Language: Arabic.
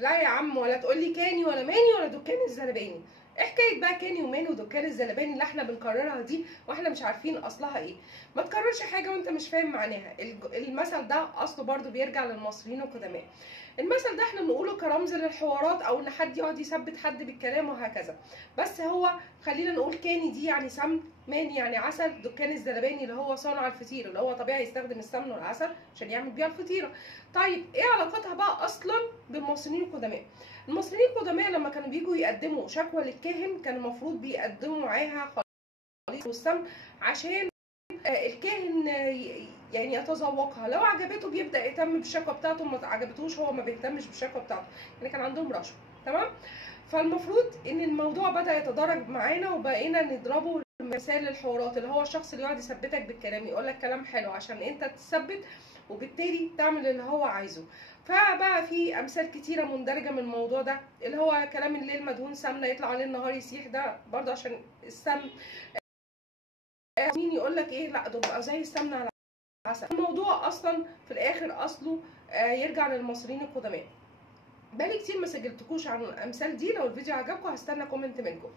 لا يا عم، ولا تقول لي كاني ولا ماني ولا دكان الزلباني. ايه حكايه بقى كاني وماني ودكان الزلباني اللي احنا بنكررها دي واحنا مش عارفين اصلها ايه؟ ما تكررش حاجه وانت مش فاهم معناها. المثل ده اصله برضو بيرجع للمصريين القدماء. المثل ده احنا بنقوله كرمز للحوارات او ان حد يقعد يثبت حد بالكلام وهكذا. بس هو خلينا نقول كاني دي يعني سمن، ماني يعني عسل، دكان الزلباني اللي هو صانع الفطير اللي هو طبيعي يستخدم السمن والعسل عشان يعمل بيها الفطيره. طيب ايه علاقتها بقى اصلا بالمصريين القدماء؟ المصريين القدماء لما كانوا بيجوا يقدموا شكوى للكاهن كان المفروض بيقدموا معاها خليط والسمن عشان الكاهن يعني يتذوقها، لو عجبته بيبدا يهتم بالشكوى بتاعته، ما عجبتوش هو ما بيهتمش بالشكوى بتاعته. يعني كان عندهم رشوه. تمام. فالمفروض ان الموضوع بدا يتدرج معانا وبقينا نضربه مثال الحوارات اللي هو الشخص اللي يقعد يثبتك بالكلام، يقول لك كلام حلو عشان انت تثبت وبالتالي تعمل اللي هو عايزه. فبقى في امثال كتيره مندرجه من الموضوع ده، اللي هو كلام الليل مدهون سمنه يطلع عليه النهار يسيح، ده برضه عشان السمن. مين يقول لك ايه، لا ده بقى زي السمنه على العسل. الموضوع اصلا في الاخر اصله يرجع للمصريين القدماء. بقالي كتير ما سجلتكوش عن الامثال دي. لو الفيديو عجبكم هستنى كومنت منكم.